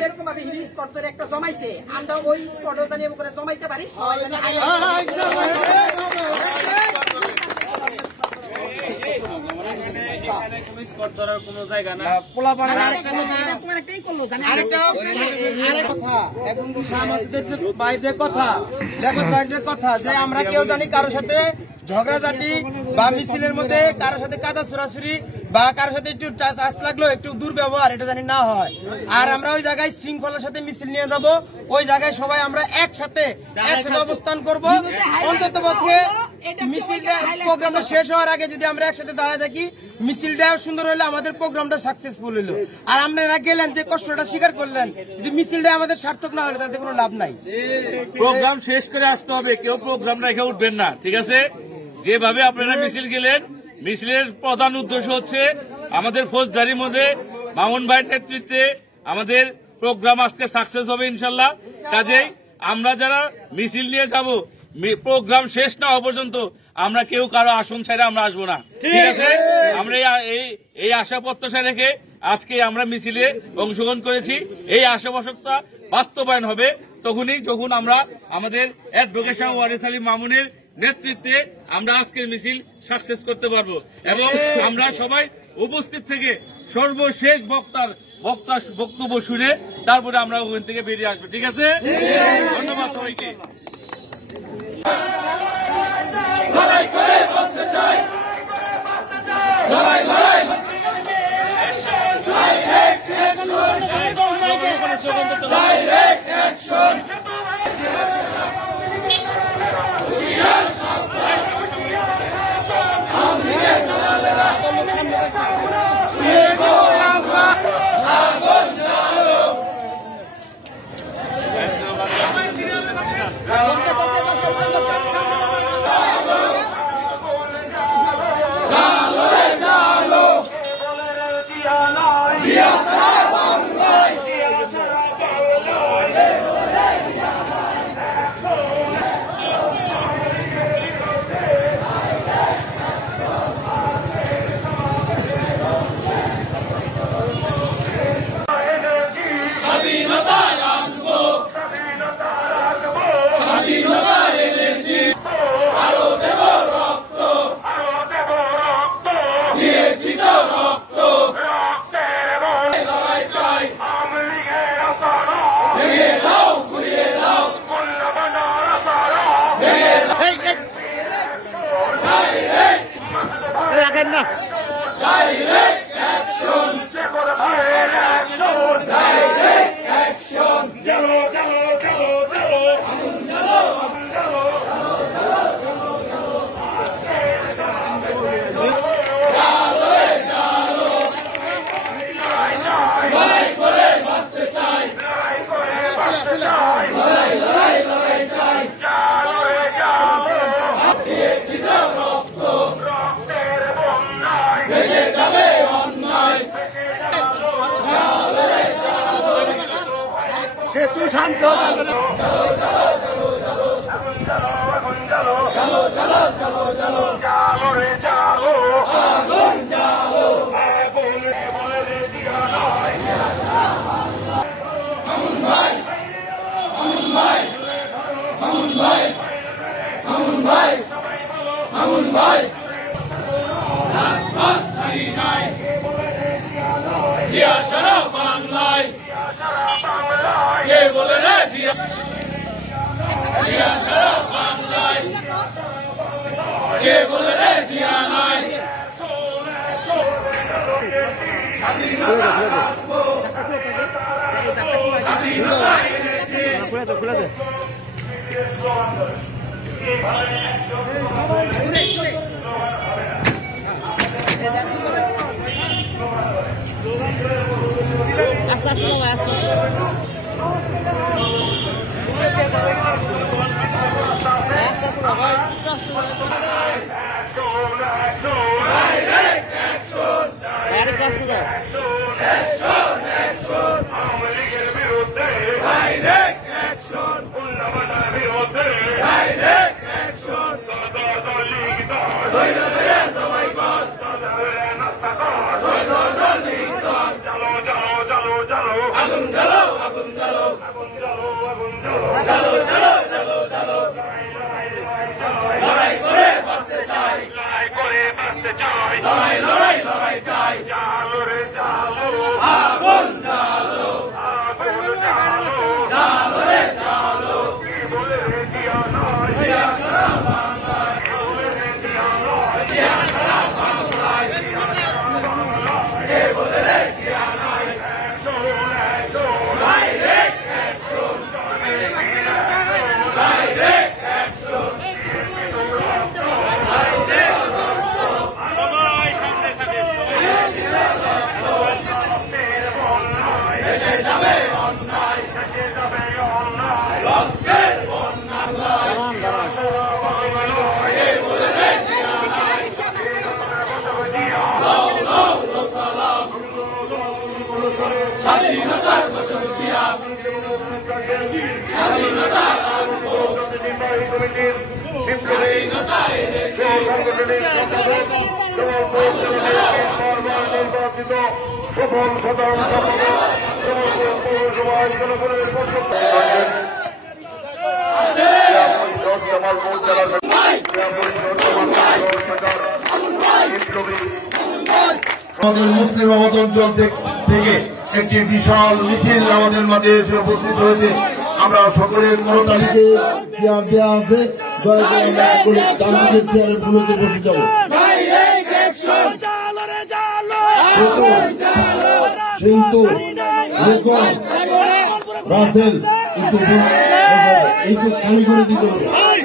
যেরকম ভাবে হিলি স্পট একটা জমাইছে আমরা ওই স্পটটা নিয়ে করে জমাইতে পারি। কথা যে আমরা কেউ জানি কারোর সাথে ঝগড়াঝাটি বা মিছিলের মধ্যে কারোর সাথে কাদা ছুড়াছুড়ি বা কারোর সাথে একটু টাচ লাগলো একটু দুর্ব্যবহার এটা জানি না হয়। আর আমরা ওই জায়গায় শৃঙ্খলার সাথে মিছিল নিয়ে যাব, ওই জায়গায় সবাই আমরা একসাথে অবস্থান করব। অন্তত পক্ষে মিছিলটা প্রোগ্রামটা শেষ হওয়ার আগে যদি আমরা একসাথে দাঁড়ায় থাকি, মিছিলটা সুন্দর হলে আমাদের প্রোগ্রামটা সাকসেসফুল হইলো। আর আপনারা গেলেন যে কষ্টটা স্বীকার করলেন, যদি মিছিলটা আমাদের সার্থক না হলে তাতে কোনো লাভ নাই। প্রোগ্রাম শেষ করে আসতে হবে, কেউ প্রোগ্রাম রেখে উঠবেন না, ঠিক আছে? যেভাবে আপনারা মিছিল গেলেন, মিছিলের প্রধান উদ্দেশ্য হচ্ছে আমাদের ফৌজদারির মধ্যে মামুন ভাইয়ের নেতৃত্বে আমাদের প্রোগ্রাম আজকে সাকসেস হবে ইনশাল্লাহ। কাজেই আমরা যারা মিছিল নিয়ে যাব, প্রোগ্রাম শেষ না হওয়া পর্যন্ত আমরা কেউ কারো আসন ছেড়ে আমরা আসবো না, ঠিক আছে? আমরা এই আশা প্রত্যাশা রেখে আজকে আমরা মিছিলে অংশগ্রহণ করেছি। এই আশাবাসকতা বাস্তবায়ন হবে তখনই যখন আমরা আমাদের অ্যাডভোকেট শাহ ওয়ারিস আলী মামুনের নেতৃত্বে আমরা আজকের মিছিল সাকসেস করতে পারবো এবং আমরা সবাই উপস্থিত থেকে সর্বশেষ বক্তার বক্তব্য শুনে তারপরে আমরা ওখান থেকে বেরিয়ে আসবো, ঠিক আছে? ধন্যবাদ সবাইকে। লড়াই করে বাঁচতে চাই, লড়াই লড়াই ডাইরেক্ট অ্যাকশন চলো জ্বালো আগুন জ্বালো আগুন জ্বালো আগুন জ্বালো আগুন জ্বালো জ্বালো জ্বালো জ্বালো জ্বালো লড়াই করে বাঁচতে চাই লড়াই করে বাঁচতে চাই লড়াই লড়াই লড়াই চাই জ্বালো রে জ্বালো আগুন জ্বালো আগুন জ্বালো জ্বালো রে জ্বালো কি বলে রে জিয়া নয় জিয়া সারা বাংলায় বলে রে জিয়া নয় জিয়া সারা বাংলায় জিয়া সারা বাংলায় কে বলে রে জিয়া নয় ডাইরেক্ট অ্যাকশন ডাইরেক্ট অ্যাকশন দেশে যাবে অন্যায় দেশে যাবে অন্যায় রক্তের বন্যা স্বাধীনতার বসন্ত দিয়া স্বাধীনতা আনবো স্বাধীনতা এনেছে সফল সাধারণ আমাদের মুসলিম আমাদের অঞ্চল থেকে একটি বিশাল মিছিল আমাদের মাঝে এসে উপস্থিত হয়েছে। আমরা সকলের করতালিতে চেয়ার দেওয়া আছে, দয়া করে আমরা সকলে তাদের চেয়ারের গুলোতে বসে যাব। কিন্তু রাসেল একটু খালি করে দিতে হবে।